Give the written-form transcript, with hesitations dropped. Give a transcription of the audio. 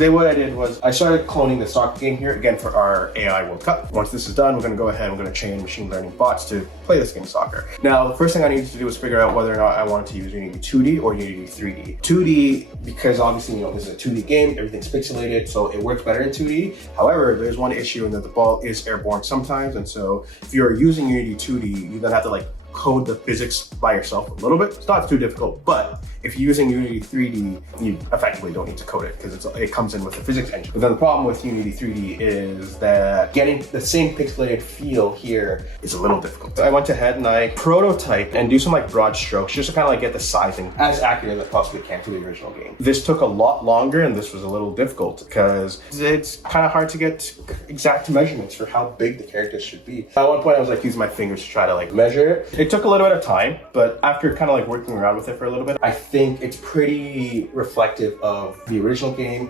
Today what I did was I started cloning the soccer game here again for our AI World Cup. Once this is done, we're going to go ahead and we're going to train machine learning bots to play this game soccer. Now, the first thing I needed to do was figure out whether or not I wanted to use Unity 2D or Unity 3D. 2D, because obviously, this is a 2D game, everything's pixelated, so it works better in 2D. However, there's one issue in that the ball is airborne sometimes, and so if you're using Unity 2D, you're going to have to code the physics by yourself a little bit. It's not too difficult, but if you're using Unity 3D, you effectively don't need to code it because it comes in with the physics engine. But then the problem with Unity 3D is that getting the same pixelated feel here is a little difficult. I went ahead and I prototyped and do some broad strokes just to kind of get the sizing as accurate as I possibly can to the original game. This took a lot longer and this was a little difficult because it's kind of hard to get exact measurements for how big the characters should be. At one point I was using my fingers to try to measure it. It took a little bit of time, but after kind of working around with it for a little bit, I think it's pretty reflective of the original game.